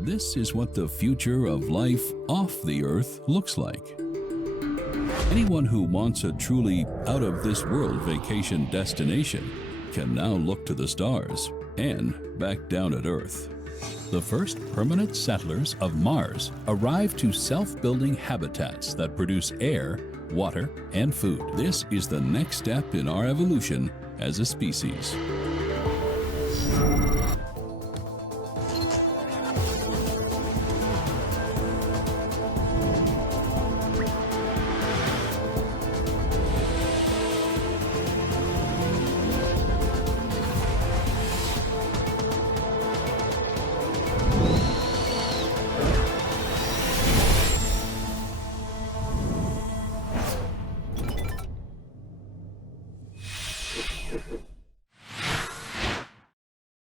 This is what the future of life off the Earth looks like. Anyone who wants a truly out-of-this-world vacation destination can now look to the stars and back down at Earth. The first permanent settlers of Mars arrived to self-building habitats that produce air, water, and food. This is the next step in our evolution as a species.